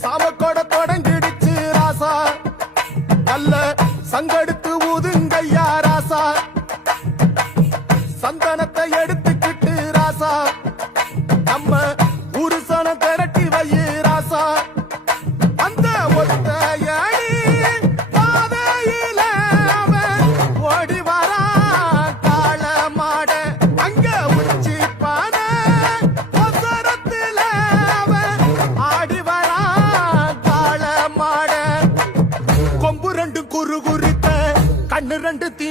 சாமக்கோட தொடங்கிடுச்சு ராசா, நல்ல சங்கெடுத்து ஊதுங்கய்யா ராசா, சந்தனத்தை எடுத்துக்கிட்டு ராசா, நம்ம உருசனம் திரட்டி வையு ராசா, அந்த ஒத்தையடி பாதையில அவன் ஓடி வரான் காள மாட, அங்க உச்சி பானை ஒசரத்துல அவன் ஆடி வரான் காள மாட, கொம்பு ரெண்டு குறு குறித்த கண்ணு ரெண்டு தீ